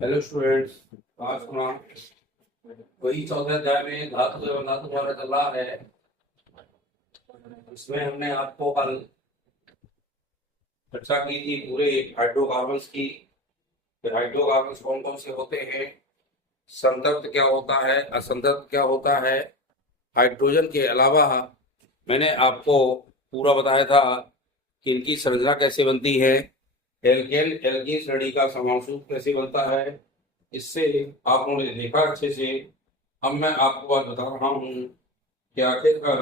Hello students. आज सुना वही चौथे अध्याय में धातु एवं धातु द्वारा चल रहा है। इसमें हमने आपको कल चर्चा की थी पूरे हाइड्रोकार्बन्स की। हाइड्रोकार्बन्स कौन कौन से होते हैं, संतृप्त क्या होता है, असंतृप्त क्या होता है। हाइड्रोजन के अलावा मैंने आपको पूरा बताया था कि इनकी संरचना कैसे बनती है, एल्केन एल्कीन श्रेणी का समाणु कैसे बनता है। इससे आप लोगों ने देखा अच्छे से। अब मैं आपको बात बता रहा हूँ कि आखिरकार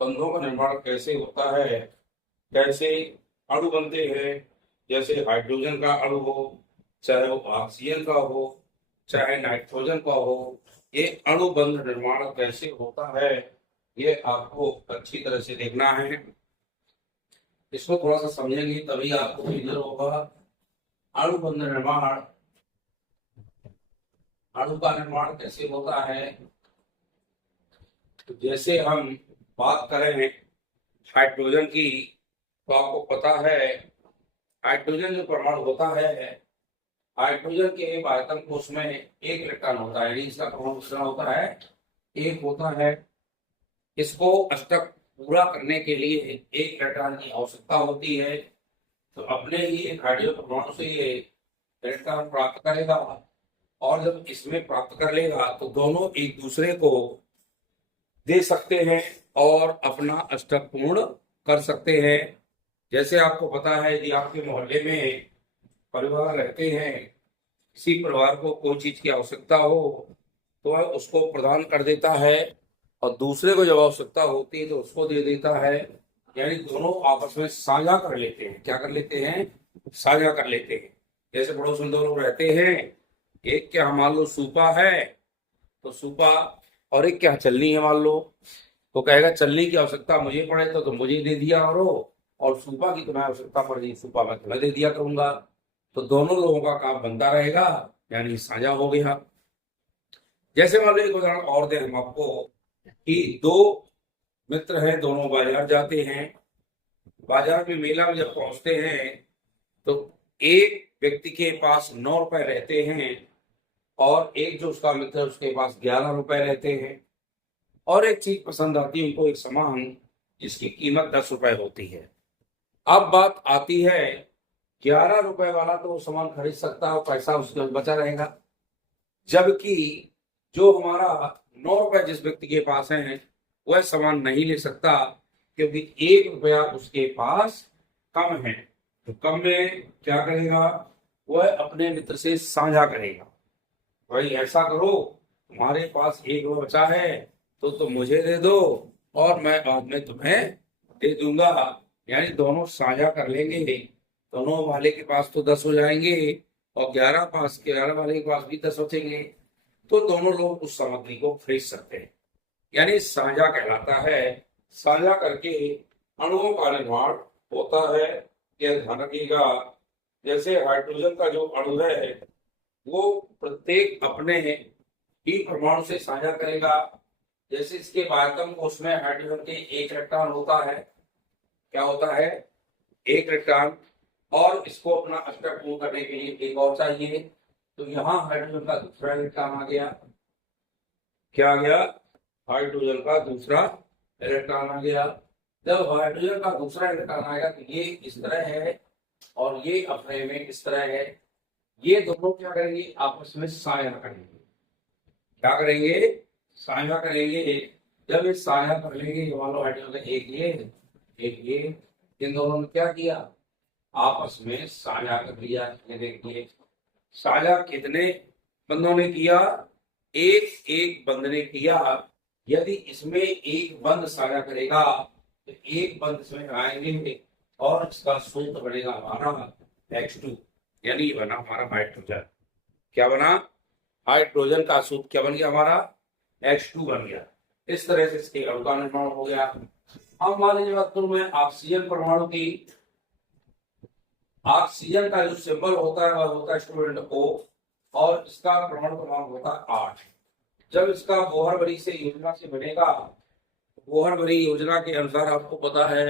बंधों का निर्माण कैसे होता है, कैसे अणु बनते हैं। जैसे हाइड्रोजन का अणु हो, चाहे वो ऑक्सीजन का हो, चाहे नाइट्रोजन का हो, ये अणु बंध निर्माण कैसे होता है, ये आपको अच्छी तरह से देखना है। इसको थोड़ा सा समझेंगे तभी आपको क्लियर होगा। अणु बंध निर्माण, अणु का निर्माण कैसे होता है। तो जैसे हम बात करें हाइड्रोजन की, तो आपको पता है हाइड्रोजन जो परमाणु होता है, हाइड्रोजन के एक आयतन कोश में एक इलेक्ट्रॉन होता है, इसका परमाणु कितना होता है, एक होता है। इसको अष्टक पूरा करने के लिए एक इलेक्ट्रॉन की आवश्यकता होती है। तो अपने ही एक हाइड्रोजन परमाणु से ये इलेक्ट्रॉन प्राप्त करेगा, और जब इसमें प्राप्त कर लेगा तो दोनों एक दूसरे को दे सकते हैं और अपना अष्टक पूर्ण कर सकते हैं। जैसे आपको पता है कि आपके मोहल्ले में परिवार रहते हैं, किसी परिवार को कोई चीज की आवश्यकता हो तो वह उसको प्रदान कर देता है, और दूसरे को जब आवश्यकता होती है तो उसको दे देता है। यानी दोनों आपस में साझा कर लेते हैं। क्या कर लेते हैं? साझा कर लेते हैं। जैसे पड़ोस में दो लोग रहते हैं, एक क्या मान लो सूपा है, तो सूपा, और एक क्या चलनी है मान लो, तो कहेगा चलनी की आवश्यकता मुझे पड़े तो मुझे दे दिया करो, और सूपा की तुम्हें आवश्यकता पड़ेगी, सूपा मैं तुम्हें दे दिया करूंगा। तो दोनों लोगों का काम बनता रहेगा, यानी साझा हो गया। जैसे मान लो एक उदाहरण और दें हम आपको कि दो मित्र हैं, दोनों बाजार जाते हैं। बाजार में, मेला में जब पहुंचते हैं तो एक व्यक्ति के पास 9 रुपए रहते हैं, और एक जो उसका मित्र है उसके पास 11 रुपए रहते हैं। और एक चीज पसंद आती है उनको, एक सामान जिसकी कीमत 10 रुपए होती है। अब बात आती है, 11 रुपए वाला तो वो सामान खरीद सकता है, पैसा उसके पास बचा रहेगा, जबकि जो हमारा 9 रुपए जिस व्यक्ति के पास है वह सामान नहीं ले सकता, क्योंकि 1 रुपया उसके पास कम है। तो कम में क्या करेगा, वह अपने मित्र से साझा करेगा। भाई ऐसा करो, तुम्हारे पास 1 रुपया बचा है तो तुम मुझे दे दो, और मैं बाद में तुम्हें दे दूंगा। यानी दोनों साझा कर लेंगे। दोनों वाले के पास तो 10 हो जाएंगे, और 11 वाले के पास भी 10 बचेंगे, तो दोनों लोग उस सामग्री को खरीद सकते हैं। यानी साझा कहलाता है। साझा करके अणुओं का निर्माण होता है, यह ध्यान रखिएगा। जैसे हाइड्रोजन का जो अणु है वो प्रत्येक अपने ही परमाणु से साझा करेगा। जैसे इसके बायतम कोश में हाइड्रोजन के एक इलेक्ट्रॉन होता है, क्या होता है, एक इलेक्ट्रॉन, और इसको अपना अष्टक पूर्ण करने के लिए एक और चाहिए। तो यहाँ हाइड्रोजन का दूसरा इलेक्ट्रॉन आ गया। क्या आ गया? हाइड्रोजन का दूसरा इलेक्ट्रॉन आ गया। जब हाइड्रोजन का दूसरा इलेक्ट्रॉन आएगा तो ये इस तरह है, और ये अपने में इस तरह है। ये दोनों क्या करेंगे, आपस में साझा करेंगे। क्या करेंगे? साझा करेंगे। जब ये साझा कर लेंगे, मान लो हाइड्रोजन एक ये, एक ये, इन दोनों ने क्या किया, आपस में साझा कर लिया। ये देखिए, साझा कितने बंदों ने किया, एक एक बंद ने किया। यदि इसमें एक बंद साझा करेगा तो एक बंद इसमें आएंगे, और इसका सूत्र बनेगा हमारा H2, यानी बना हमारा हाइड्रोजन। क्या बना? हाइड्रोजन का सूत्र क्या बन गया हमारा? H2 बन गया। इस तरह से इसके अणु का निर्माण हो गया। अब मान लीजिए बात करूं मैं ऑक्सीजन परमाणु की। ऑक्सीजन का जो सिंबल होता है वह होता है स्टूडेंट O, और इसका परमाणु क्रमांक होता है 8। जब इसका बोहर से योजना से बनेगा, बोहर योजना के अनुसार आपको पता है,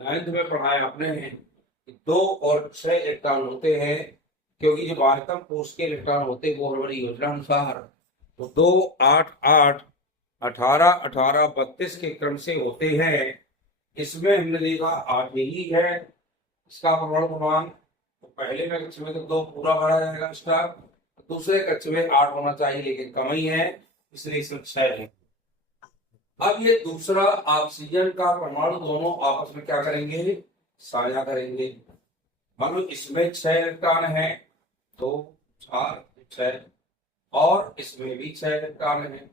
9th में पढ़ाया आपने कि 2 और 6 इलेक्ट्रॉन होते हैं। क्योंकि जो बाह्यतम कोष के इलेक्ट्रॉन होते हैं वो हमारी योजना अनुसार तो 2 8 8 18 18 32 के क्रम से होते हैं। इसमें हमने देखा 8 ही है इसका परमाणु क्रमांक। तो पहले में कक्ष में तो 2 पूरा भरा जाएगा इसका, दूसरे कक्ष में 8 होना चाहिए लेकिन कम ही है इसलिए इसमें 6 है। अब ये दूसरा ऑक्सीजन का परमाणु दोनों आपस में क्या करेंगे, साझा करेंगे। मान लो इसमें 6 इलेक्ट्रॉन है, 2 4 6 और इसमें भी 6 इलेक्ट्रॉन है।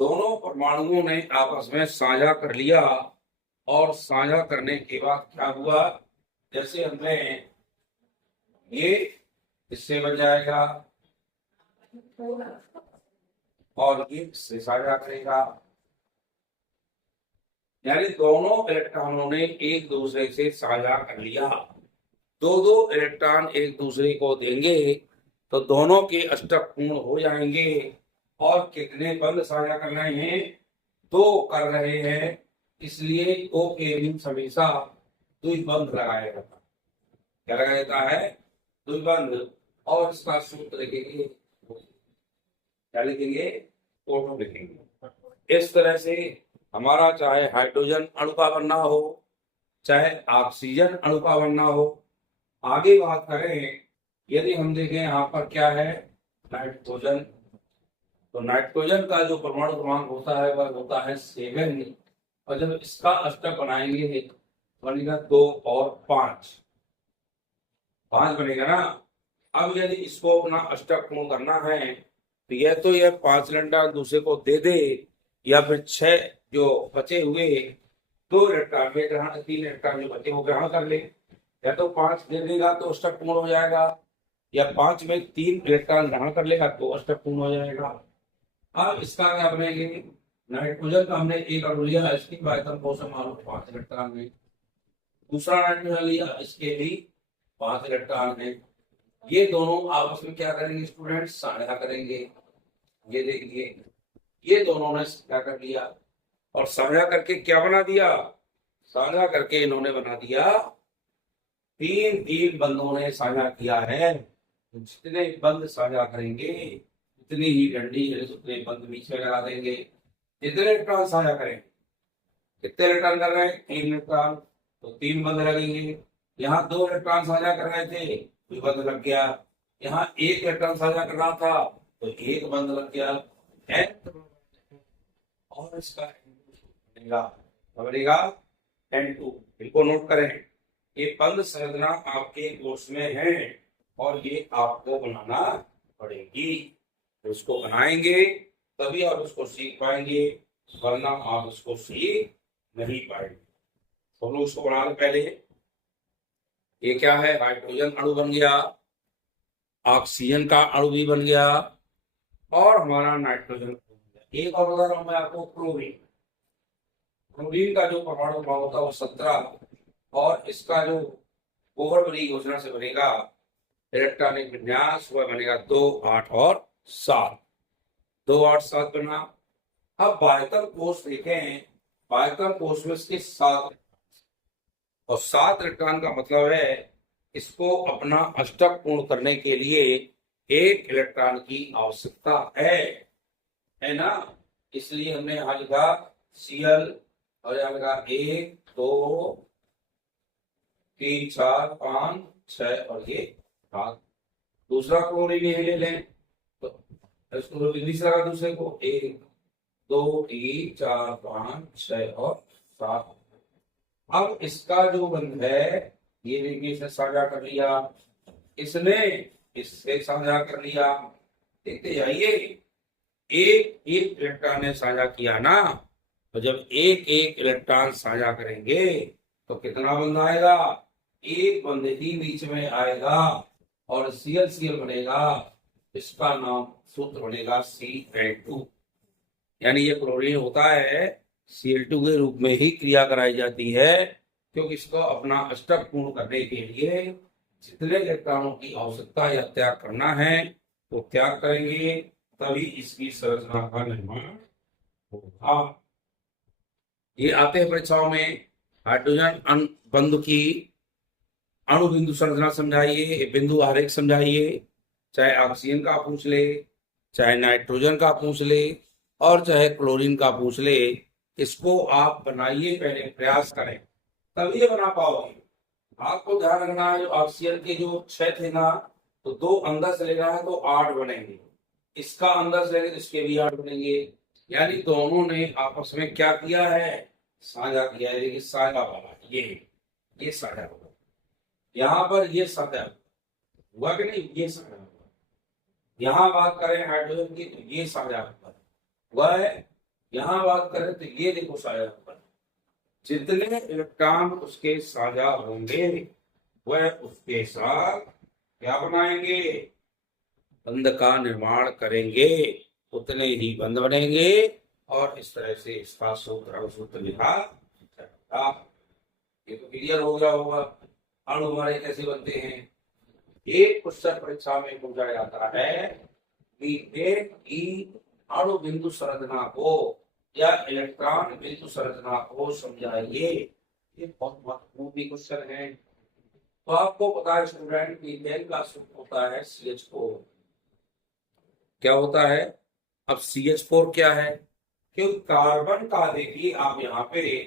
दोनों परमाणुओं ने आपस में साझा कर लिया और साझा करने के बाद क्या हुआ, जैसे हमने ये इससे बन जाएगा और ये इससे साझा करेगा, यानी दोनों इलेक्ट्रॉनों ने एक दूसरे से साझा कर लिया। दो दो इलेक्ट्रॉन एक दूसरे को देंगे तो दोनों के अष्टक पूर्ण हो जाएंगे। और कितने बंध साझा कर रहे हैं, 2 कर रहे हैं, इसलिए दो के बीच हमेशा द्विबंध लगाया जाता है। क्या लगाया जाता है, द्विबंध। और इसका सूत्र लिखेंगे, क्या लिखेंगे, फोटो लिखेंगे। इस तरह से हमारा चाहे हाइड्रोजन अणु का बनना हो चाहे ऑक्सीजन अणु का बनना हो। आगे बात करें, यदि हम देखें यहाँ पर क्या है, नाइट्रोजन। तो नाइट्रोजन का जो परमाणु क्रमांक होता है वह होता है 7 और जब इसका अष्टक बनाएंगे बनेगा 2 और 5 बनेगा ना। अब यदि इसको अपना अष्टक पूर्ण करना है तो यह 5 इलेक्ट्रॉन दूसरे को दे दे या फिर 6 जो बचे हुए 2 इलेक्ट्रॉन में ग्रहण, 3 इलेक्ट्रॉन जो बचे वो ग्रहण कर ले। या तो 5 दे देगा तो अष्टक पूर्ण हो जाएगा, या 5 में 3 इलेक्ट्रॉन ग्रहण कर लेगा तो अष्टक पूर्ण हो जाएगा। अब इसका क्या बनेंगे, नाइट्रोजन का हमने एक अणु लिया, इसकी बाह्यतम कोश मान 5 इलेक्ट्रॉन है। दूसरा नाइट्रोजन लिया, इसके भी 5 इलेक्ट्रॉन है। ये दोनों आपस में क्या करेंगे स्टूडेंट, साझा करेंगे। ये देखिए ये दोनों ने क्या कर लिया और साझा करके क्या बना दिया, साझा करके इन्होंने बना दिया 3 बंधों ने साझा किया है। जितने बंध साझा करेंगे उतनी ही डंडी उतने बंध बीच में लगा देंगे। जितने इलेक्ट्रॉन साझा करें, कितने इलेक्ट्रॉन कर रहे हैं, 3 इलेक्ट्रॉन, तो 3 बंध लगेंगे। यहाँ 2 इलेक्ट्रॉन साझा कर रहे थे तो बंध लग गया। यहाँ 1 इलेक्ट्रॉन साझा कर रहा था तो 1 बंध लग गया। और इसका बनेगा N2। इनको नोट करें, ये बंध संरचना आपके कोर्स में है और ये आपको बनाना पड़ेगी। तो इसको बनाएंगे तभी आप उसको सीख पाएंगे, वरना आप उसको सीख नहीं पाएंगे। तो लोग उसको बना पहले। ये क्या है, हाइड्रोजन अणु बन गया, ऑक्सीजन का अणु भी बन गया और हमारा नाइट्रोजन। एक और उदाहरण मैं आपको, क्लोरीन। क्लोरीन का जो परमाणु क्रमांक होता है वो 17 और इसका जो कोहरबरी योजना से बनेगा इलेक्ट्रॉनिक विन्यास वह बनेगा 2 8 और 7। 2 8 7 बना। अब बाह्यतम कोष देखें, बाह्यतम कोष में इसके 7 और 7 इलेक्ट्रॉन का मतलब है इसको अपना अष्टक पूर्ण करने के लिए 1 इलेक्ट्रॉन की आवश्यकता है ना। इसलिए हमने यहाँ लिखा Cl और यहाँ लिखा 1 2 3 4 5 6 और ये 7। दूसरा क्लोरीन ये ले लें तो इसको इंग्लिश लगा दूसरे को 1 2 3 4 5 6 और 7। अब इसका जो बंध है ये देखिए, इसने साझा कर लिया, इसने इससे साझा कर लिया। देखते जाइए, एक इलेक्ट्रॉन ने साझा किया ना, तो जब एक इलेक्ट्रॉन साझा करेंगे तो कितना बंध आएगा, 1 बंध ही बीच में आएगा और Cl बनेगा। इसका नाम सूत्र बनेगा Cl2। यानी ये क्लोरीन होता है Cl2 के रूप में ही क्रिया कराई जाती है, क्योंकि इसको अपना अष्टक पूर्ण करने के लिए जितने इलेक्ट्रॉनों की आवश्यकता या त्याग करना है वो त्याग करेंगे, तभी इसकी संरचना का निर्माण होगा। ये आते हैं परीक्षाओं में हाइड्रोजन बंध की अणु बिंदु संरचना समझाइए, बिंदु आरेख समझाइए, चाहे ऑक्सीजन का पूछ ले, चाहे नाइट्रोजन का पूछ ले, और चाहे क्लोरीन का पूछ ले, इसको आप बनाइए, पहले प्रयास करें तभी ये बना पाओगे। आपको ध्यान रखना है, जो ऑक्सीजन के जो 6 थे ना, तो 2 अंदर से लेना है तो 8 बनेंगे, इसका अंदर से लेंगे तो इसके भी 8 बनेंगे, यानी दोनों ने आपस में क्या किया है, साझा किया है। देखिए साझा वाला ये साझा होगा, यहाँ पर ये साझा हुआ कि नहीं, ये साझा हुआ। यहाँ बात करें हाइड्रोजन की तो ये साझा हुआ है, यहाँ बात करें तो ये देखो साझा हुआ। जितने इलेक्ट्रॉन उसके साझा होंगे वह उसके साथ क्या बनाएंगे, बंध का निर्माण करेंगे, उतने ही बंध बनेंगे, और इस तरह से इसका सूत्र लिखा जाएगा। ये तो क्लियर हो गया होगा। अणु हमारे कैसे बनते हैं, एक क्वेश्चन परीक्षा में पूछा जाता है कि एक ही अणु बिंदु संरचना को या इलेक्ट्रॉन बिंदु संरचना को समझाइए। ये बहुत महत्वपूर्ण भी क्वेश्चन है। तो आपको पता है स्टूडेंट, मीथेन का सूत्र होता है CH4। क्या होता है, अब CH4 क्या है, क्योंकि कार्बन का देखिए आप यहाँ पे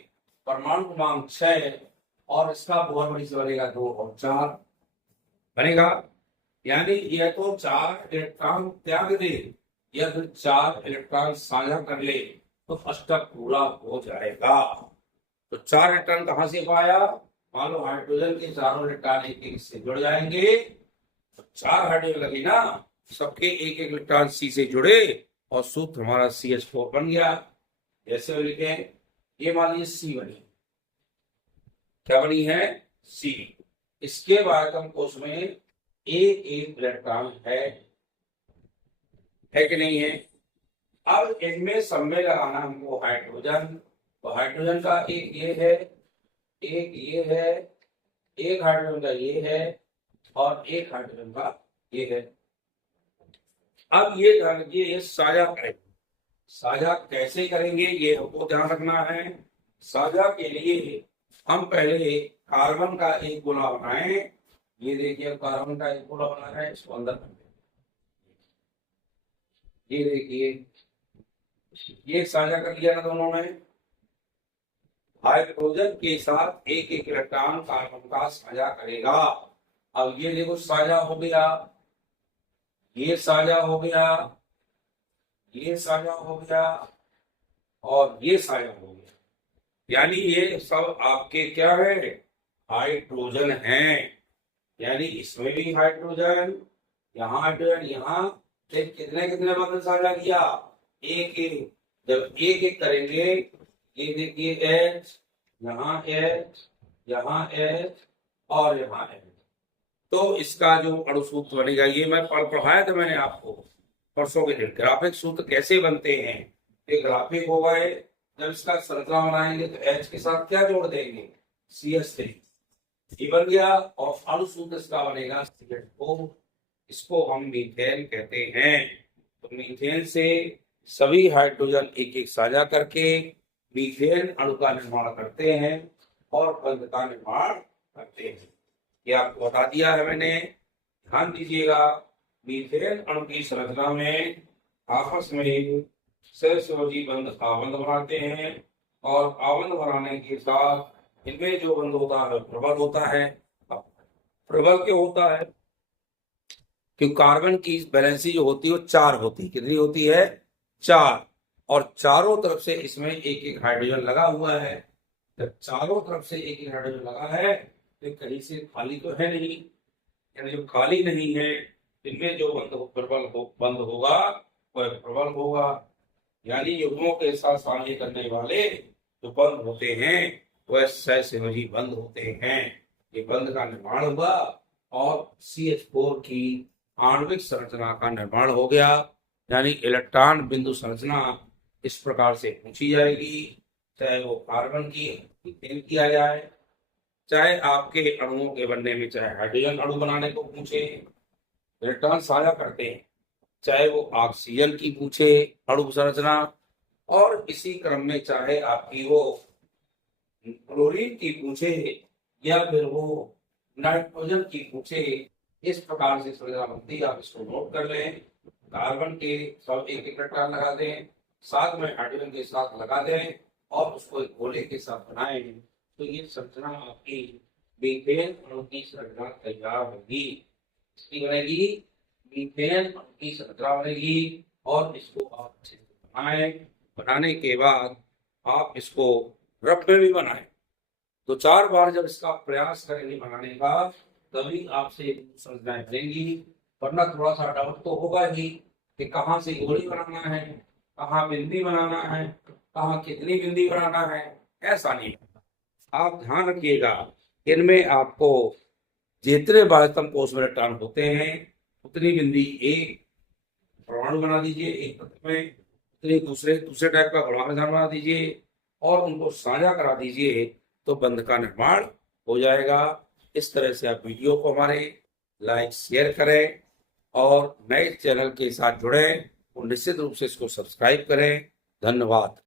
परमाणु क्रमांक 6 और इसका बोहर से बनेगा 2 और 4 बनेगा, यानी यह तो 4 इलेक्ट्रॉन त्याग दे या फिर 4 इलेक्ट्रॉन साझा कर ले तो अष्टक पूरा हो जाएगा। तो 4 इलेक्ट्रॉन कहां से पाया, मान लो हाइड्रोजन के चारों इलेक्ट्रॉन एक से जुड़ जाएंगे, तो 4 हाइड्रोजन लगे ना, सबके एक एक इलेक्ट्रॉन C से जुड़े और सूत्र हमारा CH4 बन गया। जैसे लिखे, ये मान लीजिए C बनी, क्या बनी है, C। इसके बाद हम उसमें एक इलेक्ट्रॉन है कि नहीं है। अब इनमें सब में लगाना हमको हाइड्रोजन, तो हाइड्रोजन का एक ये है, एक ये है, एक हाइड्रोजन का ये है, और एक हाइड्रोजन का ये है। अब ये ध्यान रखिए, ये साझा करेंगे। साझा कैसे करेंगे ये हमको ध्यान रखना है। साझा के लिए हम पहले कार्बन का एक गोला बनाएं। ये देखिए कार्बन का एक गोला बना है, इसको अंदर कर दें। ये देखिए ये साझा कर लिया ना दोनों ने। हाइड्रोजन के साथ एक एक इलेक्ट्रॉन कार्बन का साझा करेगा। अब ये देखो साझा हो गया, ये साझा हो गया, ये साझा हो गया, और ये साझा हो गया, यानी ये सब आपके क्या है, हाइड्रोजन हैं। यानी इसमें भी हाइड्रोजन, यहाँ हाइड्रोजन, यहाँ कितने कितने बंधन साझा किया, एक एक। जब एक एक करेंगे, ये देखिए H, यहाँ H, यहाँ H और यहाँ H, तो इसका जो अणु सूत्र बनेगा, ये मैं पढ़ाया था मैंने आपको परसों के दिन। ग्राफिक सूत्र कैसे बनते हैं, ये ग्राफिक हो गए। जब इसका संरचना बनाएंगे तो H के साथ क्या जोड़ देंगे, CH3, ये बन गया, और अणु सूत्र इसका बनेगा CH4। इसको हम मीथेन कहते हैं। तो मीथेन से सभी हाइड्रोजन एक एक साझा करके मीथेन अणु का निर्माण करते हैं और बंध का निर्माण करते हैं। ये आपको बता दिया है मैंने, ध्यान दीजिएगा। मीथेन अणु की संरचना में आपस में सहसयोजी बंध आबंध बनाते हैं, और आबंध बनाने के साथ इनमें जो बंध होता है प्रबल होता है। प्रबल क्यों होता है, क्योंकि कार्बन की वैलेंसी जो होती है वो 4 होती है। कितनी होती है, 4, और चारों तरफ से इसमें एक एक हाइड्रोजन लगा हुआ है। जब चारों तरफ से एक एक हाइड्रोजन लगा है तो कहीं से खाली तो है नहीं, यानी जो खाली नहीं है इनमें जो बंध होगा वह प्रबल होगा। यानी युग्मों के साथ साझा करने वाले जो बंध होते हैं वह सहसंयोजी बंध होते हैं। ये बंध का निर्माण हुआ और CH4 की आणविक संरचना का निर्माण हो गया। यानी इलेक्ट्रॉन बिंदु संरचना इस प्रकार से पूछी जाएगी, चाहे वो कार्बन की मीथेन किया जाए, चाहे आपके अणुओं के बनने में, चाहे हाइड्रोजन अणु बनाने को पूछे, इलेक्ट्रॉन साझा करते हैं, चाहे वो ऑक्सीजन की पूछे अणु संरचना, और इसी क्रम में चाहे आपकी वो क्लोरीन की पूछे या फिर वो नाइट्रोजन की मुझे इस प्रकार से संरचना बनती है, आप इसको नोट कर लें। कार्बन के सब एक इलेक्ट्रॉन लगा दें, साथ में हाइड्रोजन के साथ लगा दें और उसको एक गोले के साथ बनाएं, तो ये संरचना आपकी मीथेन अणु की संरचना तैयार होगी। इसकी बनेगी मीथेन अणु की संरचना बनेगी और इसको आप अच्छे से बनाएं। बनाने के बाद आप इसको रफ में भी बनाएं। तो 4 बार जब इसका प्रयास करेंगे बनाने का, तभी आपसे संरचनाएं बनेंगी। वरना थोड़ा सा डाउट तो होगा ही कि कहाँ से गोली बनाना है, कहाँ बिंदी बनाना है, कहाँ कितनी बिंदी बनाना है। ऐसा नहीं, आप ध्यान रखिएगा, इनमें आपको जितने बाह्यतम कोश में इलेक्ट्रॉन होते हैं उतनी बिंदी एक परमाणु बना दीजिए एक तत्व में, उतनी दूसरे टाइप का परमाणु बना दीजिए और उनको साझा करा दीजिए, तो बंध का निर्माण हो जाएगा। इस तरह से आप वीडियो को हमारे लाइक शेयर करें और नए चैनल के साथ जुड़ें और निश्चित रूप से इसको सब्सक्राइब करें। धन्यवाद।